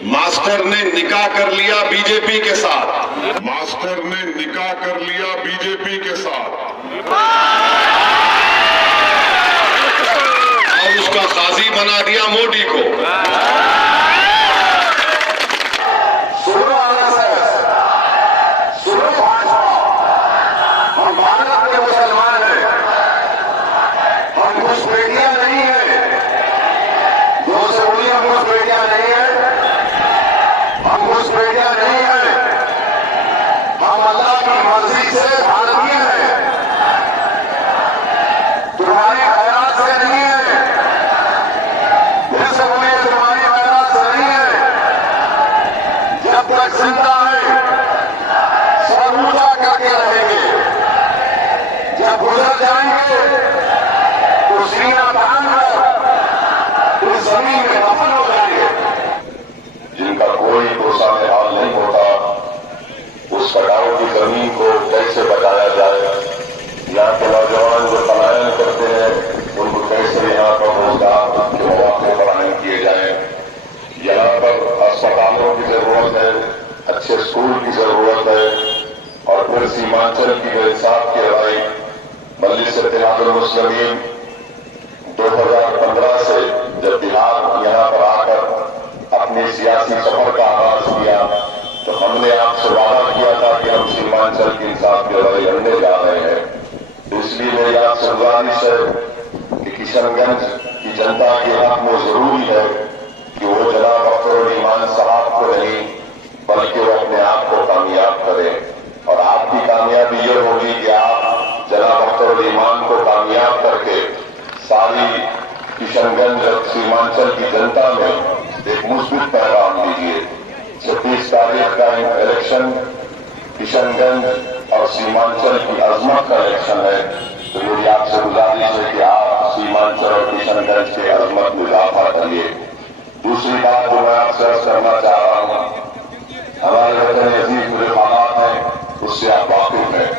Master ने निकाह कर लिया बीजेपी के साथ। मास्टर ने निकाह कर लिया बीजेपी के साथ और उसका काजी बना दिया मोदी को। हम भारत के मुसलमान हैं, हम घुसपैठिया नहीं है, जो सऊदियां घुसपैठिया नहीं है, हम घुसपैठिया नहीं है, हम अल्लाह की मर्जी से भारतीय हैं, तुम्हारे खैरात से नहीं है, विश्व में तुम्हारे खैरात से नहीं है। जब तक जिंदा है सर ऊंचा करके रहेंगे, जब गुजर जाएंगे तो सीना तान कर इस जमीन में दफन हो जाएंगे। जिनका कोई भरोसा में हाल नहीं होता, उस कटाव की जमीन को कैसे बचाया जाए। यहाँ के नौजवान जो पलायन करते हैं, उनको कैसे यहाँ पर रोजगार के मौके फराहम किए जाए। यहाँ पर अस्पतालों की जरूरत है, अच्छे स्कूल की जरूरत है। और फिर सीमांचल की जो इंसाफ की लड़ाई मजलिस इत्तेहादुल मुस्लिमीन 2015 से जब बिहार यहाँ पर आकर अपने सियासी सफर का आगाज किया, तो हमने आपसे वादा किया था कि हम सीमांचल की इंसाफ की लड़ाई लड़ने जा रहे हैं। इसलिए मेरी आपसे गुजारिश है कि किशनगंज की जनता के हक में जरूरी है कि वो जनाब अख्तरुल ईमान साहब को नहीं बल्कि वो अपने आप को कामयाब करें। और आपकी कामयाबी ये होगी कि आप जनाब अख्तरुल ईमान को कामयाब करके सारी किशनगंज सीमांचल की जनता में एक मुस्बित पैगाम दीजिए। 26 तारीख का इलेक्शन किशनगंज और सीमांचल की अजमत का इलेक्शन है, तो मेरी आपसे गुजारिश है कि आप सीमांचल और किशनगंज के अजमत में इजाफा करिए। दूसरी बात जो मैं आपसे अर्ज करना चाह रहा हूं, हमारे वतन अजीज जो हालात हैं उससे आप वाकिफ हैं।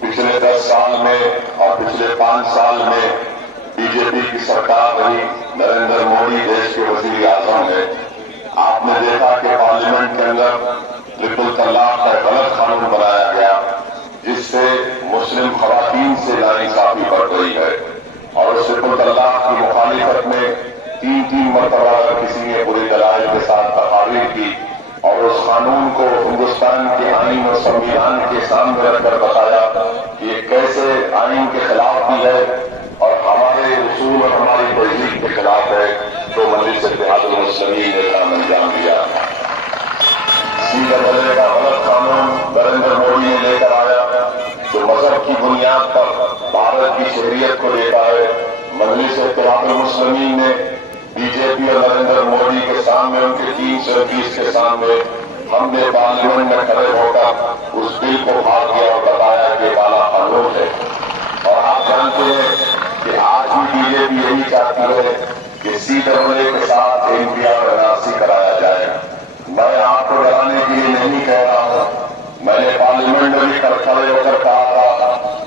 पिछले 10 साल में और पिछले 5 साल में बीजेपी की सरकार रही, नरेंद्र मोदी देश के वजीर आजम है। आपने देखा कि पार्लियामेंट के अंदर ट्रिपल तलाक का गलत कानून बनाया गया, जिससे मुस्लिम खवातीन से नाइंसाफी बढ़ गई है। और उस ट्रिपल तलाक की मुखालिफत में 3 मरतबा किसी ने पूरी दलाइल के साथ तकारीर की और उस कानून को हिंदुस्तान के आईन और संविधान के सामने रखकर बताया कि ये कैसे आईन के खिलाफ भी है और हमारे उसूल और हमारी तहजीब के खिलाफ है। तो मजलिस इत्तेहादुल मुस्लिमीन ने काम अंजाम दिया। सीधा बदले का गलत कानून नरेंद्र मोदी ने लेकर आया जो मजहब की बुनियाद पर भारत की शहरियत को देता है। मजलिस इत्तेहादुल मुस्लिमीन ने बीजेपी और नरेंद्र मोदी के सामने, उनके 320 के सामने, हमने पार्लियामेंट में खड़े होकर उस बिल को भाग दिया और बताया कि काला कानून है। और आप जानते हैं कि आज भी बीजेपी यही चाहती है कि सीधे के साथ इंडिया में एनआरसी कराया जाए। मैं आपको डराने के लिए नहीं कह रहा हूं, मैंने पार्लियामेंट में भी खड़े होकर कहा था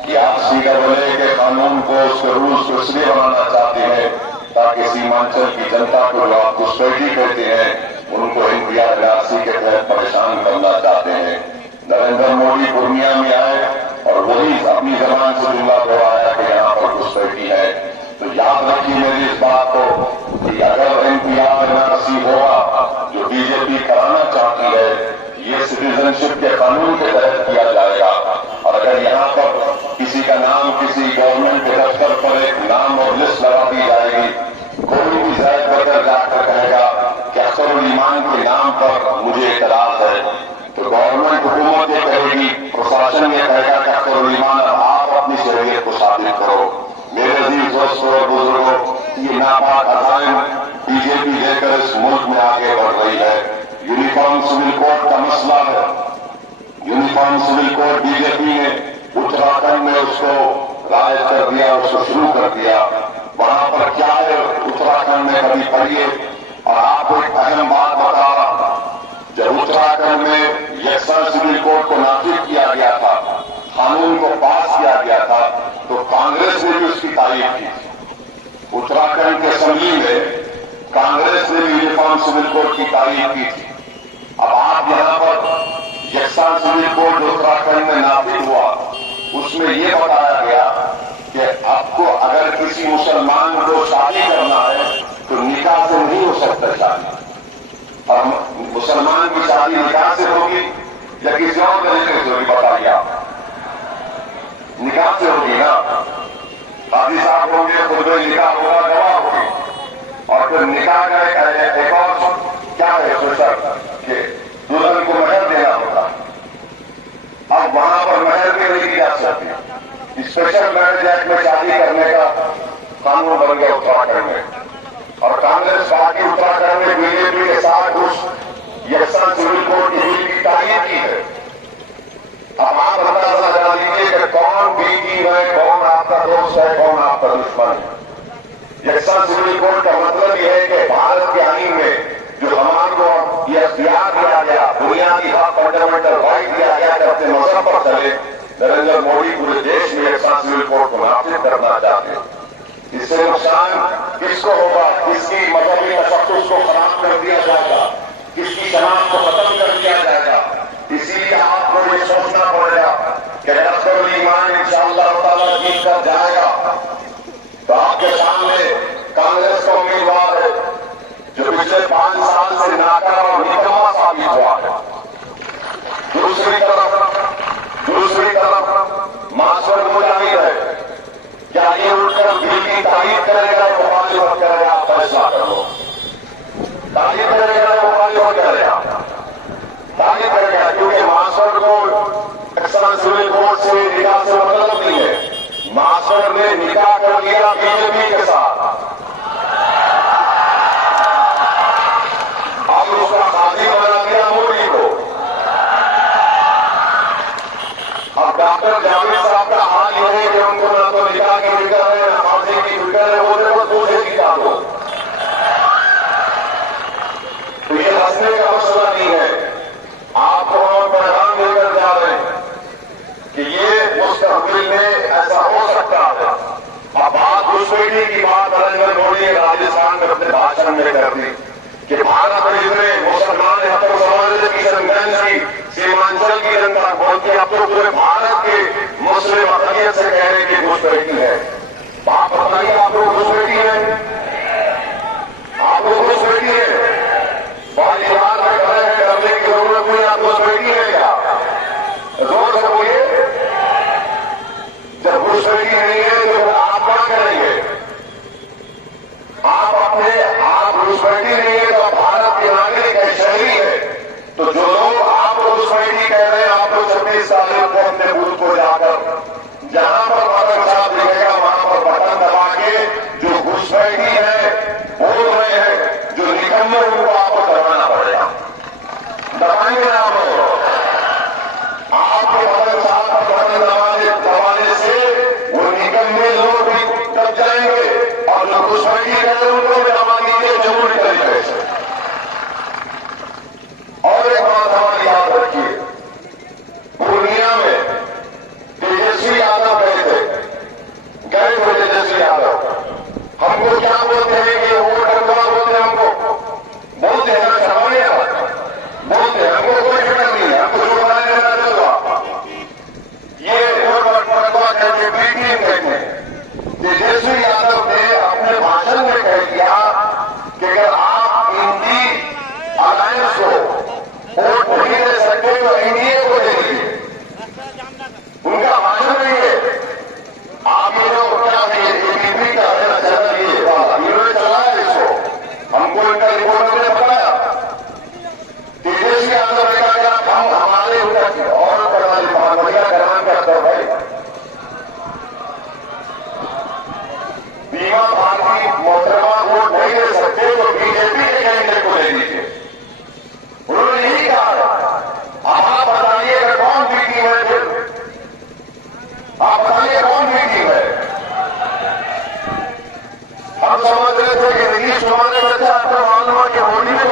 कि आप सीधे के कानून को, उसके रूल्स को इसलिए बनाना चाहते हैं ताकि सीमांचल की जनता को जो आप घुसपैठी कहते हैं उनको इंडिया एनआरसी के तहत परेशान करना चाहते हैं। नरेंद्र मोदी पूर्णिया में आए और वही अपनी जबान से जुमला दोहराया कि यहाँ पर घुसपैठी है। तो याद रखिए मेरी इस बात को कि अगर इंडिया एनआरसी होगा जो बीजेपी कराना चाहती है, ये सिटीजनशिप के कानून के तहत किया जाएगा। और अगर यहाँ पर किसी का नाम किसी गवर्नमेंट के दफ्तर पर एक नाम और लिस्ट लगा दी जाएगी, कोई भी जायज बदल जाकर कहेगा कि अख्तरुल ईमान के नाम पर मुझे इतराज है, तो गवर्नमेंट हुकूमत ये कहेगी, प्रशासन ये कहेगा कि अख्तरुल ईमान अब आप अपनी शहरियत को साबित करो। मेरे अजीज दोस्तों और बुजुर्गों, ये नापाक अज़ाइम बीजेपी लेकर इस मुल्क में आगे बढ़ रही है। यूनिफॉर्म सिविल कोड का मसला है। यूनिफॉर्म सिविल कोड बीजेपी ने उत्तराखंड में उसको राइज कर दिया, उसको शुरू कर दिया। वहां पर क्या है उत्तराखंड में कभी पढ़िए। और आपको एक अहम बात बता रहा हूं, जब उत्तराखंड में यकसा सिविल कोड को नाफिज किया गया था, कानून को पास किया गया था, तो कांग्रेस ने भी उसकी तारीफ की। उत्तराखंड के असेंबली में कांग्रेस ने यूनिफॉर्म सिविल कोड की तारीफ की थी। अब आप यहां पर यकसा सिविल कोड जो उत्तराखंड में नाफिज हुआ, उसमें यह बताया गया कि आपको अगर किसी मुसलमान को शादी करना है तो निकाह से नहीं हो सकता शादी। और मुसलमान की शादी निकाह से होगी या किसी और तरीके से होगी, बताइए आप। निकाह से होगी ना, काजी साहब होंगे, खुद में निकाह होगा, गवाह होगी, और फिर निकाह का एक और क्या है सोचा कि दुल्हन को महर देना होता। अब वहां पर महर भी नहीं दी जा सकती। स्पेशल मैरिज एक्ट में शादी करने का कानून बन गया उत्तराखंड में, और कांग्रेस पार्टी उत्तराखंड में बीजेपी के साथ उस यकसा सिविल कोड की बिल की तारीफ की है। अब आप अंदाजा लगा लीजिए कि कौन बीजी है, कौन आपका दोस्त है, कौन आपका दुश्मन है। यकसा सिविल कोड का मतलब यह है कि भारत के आईन में जो हमारे को यह अख्तियार दिया गया, बुनियादी हक, फंडामेंटल राइट दिया गया कि अपने मजहब पर चले, नरेंद्र मोदी पूरे देश में यकसा सिविल कोड को नाफिज करना चाहते हैं। इससे नुकसान किसको होगा? किसकी मजहबी तशक्कुस को खराब कर दिया जाएगा, किसकी शनाख्त को खत्म कर दिया जाएगा। इसीलिए आपको ये सोचना पड़ेगा कि अक्सर ईमान इंशाअल्लाह ताला जीत कर जाएगा। तो आपके सामने कांग्रेस का उम्मीदवार है जो पिछले 5 साल से नाकाम और निकम्मा साबित हुआ है। दूसरी तरफ मासूम मुजाहिद है। क्या ये उठकर बिल की तारीफ करेगा या मुखालिफत करेगा? आप फैसला करो। तारीफ करेगा या मुखालिफत करेगा? तारीफ करेगा, क्योंकि मासूम को यकसा सिविल कोड से निकाह से मतलब नहीं है। मासूम ने निकाह कर लिया बीजेपी के साथ, अब उसका शादी बना दिया मोदी को। अब डॉक्टर जावेद साहब का हाल यह है कि उनको ना तो निकाह की फिक्र है, ना फांसी की फिक्र है, वो देखो दूसरे की का दो। तो ये हंसने का मसला नहीं है। आपको हम पैगाम देकर जा रहे हैं कि ये मुस्तकबिल में ऐसा हो सकता है। अब बात घुसपैठी की बात नरेंद्र मोदी ने राजस्थान में अपने भाषण में कर दी कि भारत में जितने मुसलमान हैं, तो समाज किशनगंज की, सीमांचल की जनता बोलती है, अब तो पूरे भारत के मुस्लिम अकलियत से कह रहे कि घुसपैठी है। आप बताइए, आप लोग घुसपैठी है? आप लोग घुसपैठी है? बाली बात में खड़े हैं, करने की जरूरत नहीं। आप घुसपैठी है क्या? जोर से बोलिए। जब घुसपैठी नहीं है तो आप क्या करेंगे? आप घुसपैठी नहीं है तो भारत के नागरिक है, शहरी है। तो जो लोग आपको घुसपैठी कह रहे हैं, आप लोग 26 तारीख को अपने बूथ को जाकर जहां पर बटन साहब दिखेगा वहां पर बटन दबा के जो घुसपैठी है बोल रहे हैं, जो निकम्मे उनको आपको करवाना पड़ेगा। दबाएंगे आप लोग। आपके बटन साहब पर बटन दबाने से वो निकम्मे लोग भी दब जाएंगे, और जो घुसपैठी कह रहे हैं उनको भी दबा दीजिए जरूरी तरीके से। और एक बात हमारी याद रखिए, पूर्णिया में तेजस्वी यादव गए थे तेजस्वी यादव। हमको क्या बोलते हैं कि वो डरवा बोलते हैं, हमको बोलते हैं ना, समझे ना, बोलते हैं। हमको कोई फिक्र नहीं है, हमको जो बनाने देना चलवा ये डरवा कहते, पीटीएम कहते हैं। तेजस्वी यादव ने अपने भाषण में कह दिया कि अगर आप इंडी अलायंस को वोट नहीं दे सकते तो एनडीए को दे दीजिए। उनका भाषण नहीं है। आप ये जो क्या है, एबीपी का है ना चैनल, ये वाला इन्होंने चलाया इसको, हमको इनका रिपोर्टर ने बताया। तेजस्वी यादव ने कहा हम हमारे और बढ़िया करान करते हो भाई। बीमा भारती मोहतरमा वोट नहीं दे सकते तो बीजेपी के कैंडिडेट को दे दीजिए, उन्होंने यही कहा। अब आप बताइए कि कौन बीटी है? फिर आप बताइए कौन बीटी है? हम समझ रहे थे कि नीतीश कुमार ने बच्चा आपको मालूम है कि मोदी ने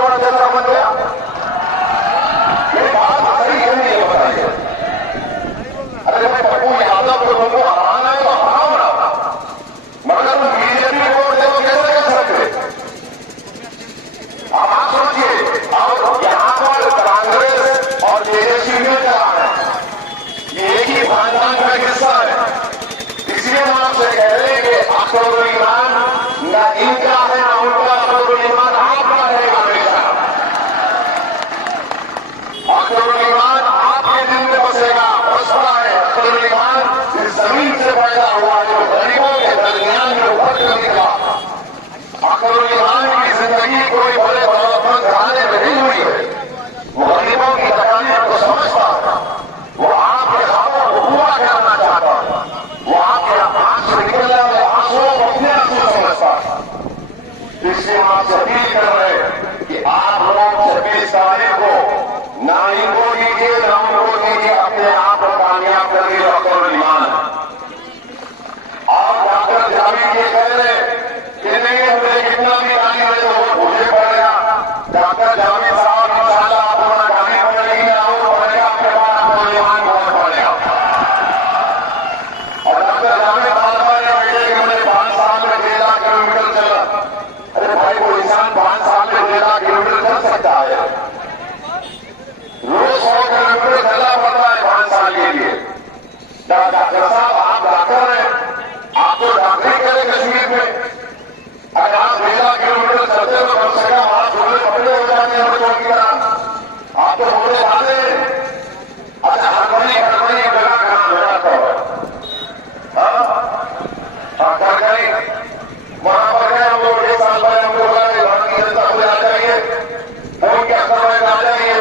में आ जाइए,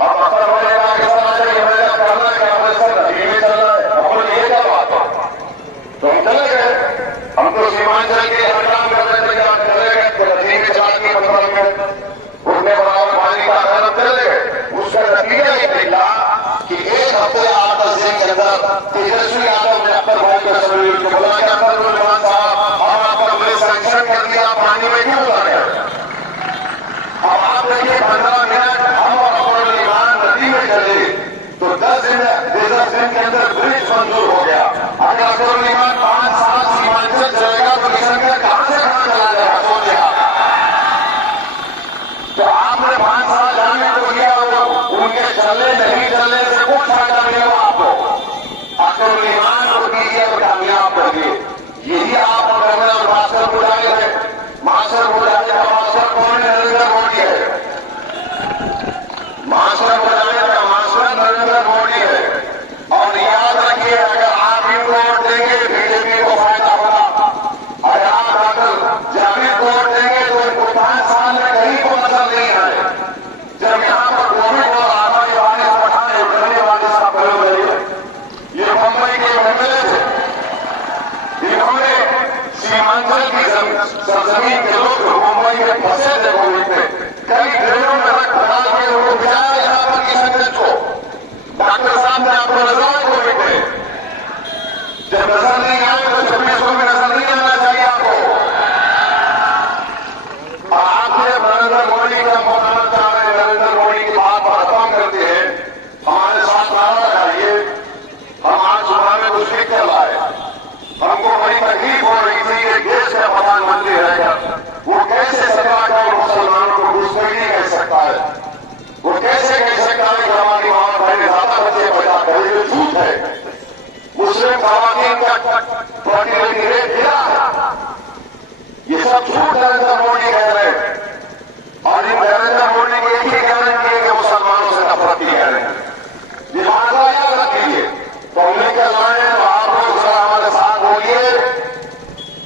हम अक्सर होने का सर आ जाइए, मैंने करना है हमें सर नदी में चलना है, हम ये क्या बात है। तो हम चले गए, हम तो सीमांचल के हर काम करने चले गए, तो नदी में चला के 15 मिनट उठने बराबर पानी का आधार चले गए। उसका नतीजा ये निकला कि एक हफ्ते 8-10 दिन के अंदर तेजस्वी यादव ने अख्तर भाई को सभी को बोला कि अख्तर जवान साहब हम आपको हमने संरक्षण कर दिया, पानी में क्यों उतर गए। अब आप देखिए 15 मिनट हम और अख्तर ईमान नदी में चले तो 10 दिन के अंदर ब्रिज मंजूर हो गया। अगर अख्तर ईमान 5 साल सीमांचल चलेगा तो किशनगढ़ कहां से कहां चला जाएगा, सोचिए आप। तो आपने 5 साल जाने को दिया, उनके चलने नहीं चलने से कुछ फायदा नहीं हुआ आपको। अख्तर ईमान को कीजिए और कामयाब करिए। यही आप और मास्टर बुलाए हैं, मास्टर बुलाने का मास्टर कौन है? नरेंद्र मोदी है। मास्टर बुलाने का मास्टर नरेंद्र मोदी है। और याद रखिए, अगर आप इनको वोट देंगे बीजेपी को फायदा होगा, अगर आप डॉक्टर जावेद को वोट देंगे तो इनको 5 साल में कहीं को नजर नहीं आए। जब यहां पर कोविड और आबादी वाले पठाने करने वाले साहब प्रयोग रहे, ये मुंबई के एमएलए थे, इन्होंने सीमांचल की सरजमीन के लोग मुंबई में फंसे थे कोविड में, कई ट्रेनों में रख बना के उनको भिजाया यहां पर किशनगंज को। डॉक्टर साहब ने आपको नजर आए कोविड में, जब नजर नहीं आए तो 26 को भी नजर नहीं आना चाहिए आपको। और आपने नरेंद्र मोदी का मुकाबला कर रहे, नरेंद्र मोदी की बात पर खत्म करते हैं, हमारे साथ नारा लगाइए। हम आज सुबह में कुछ लिख कर लाए, हमको बड़ी तकलीफ हो रही थी कि देश का प्रधानमंत्री रहेगा, वो कैसे 17 करोड़ मुसलमानों को घुसपैठी कह सकता है, वो कैसे कह सकता है कि हमारी मां भाई ने ज्यादा बच्चे पैदा करे। ये झूठ है। मुस्लिम खवातीन का फर्टिलिटी रेट गिरा है, ये सब झूठ नरेंद्र मोदी कह रहे हैं। और इन नरेंद्र मोदी को एक ही गारंटी है कि मुसलमानों से नफरत ही कह रहे हैं। ये मामला याद रखिए। तो हमने क्या लड़े, तो आप लोग जरा हमारे साथ बोलिए,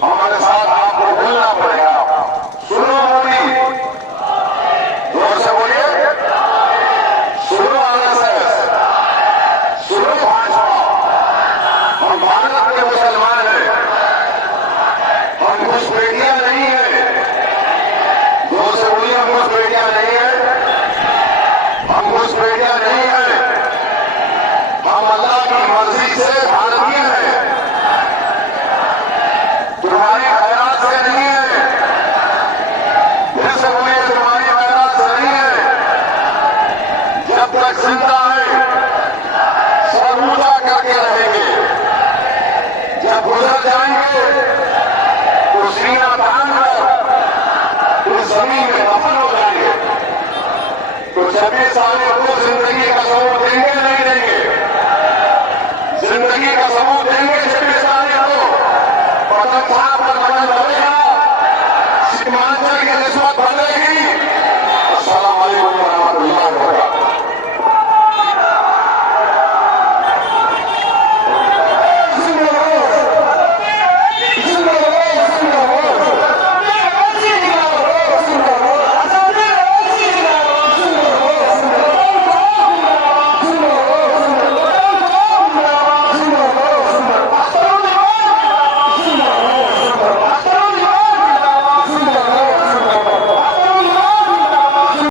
हमारे साथ आपको बोलना पड़ेगा। सुनो मोदी, जोर से बोलिए, सुनो आरएसएस, सुनो भाजपा, हम भारत के मुसलमान हैं, हम घुसपैठियां नहीं है। जोर से बोलिए, हम घुसपैठियां नहीं है, हम घुसपैठियां नहीं है, हम अल्लाह की मर्जी से भारतीय हैं, तुम्हारी खैरात से नहीं है। फिर से बोलिए, तुम्हारी खैरात से नहीं है। जब तक जिंदा है सर ऊंचा करके रहेंगे, जब गुजर जाएंगे तो सीना तान कर इस जमीन में दफन हो जाएंगे। तो 26 सालों को जिंदगी का सबूत देंगे नहीं देंगे? जिंदगी का सबूत देंगे 26 सालों को। पता था पर बदल रहेगा सीमांचल के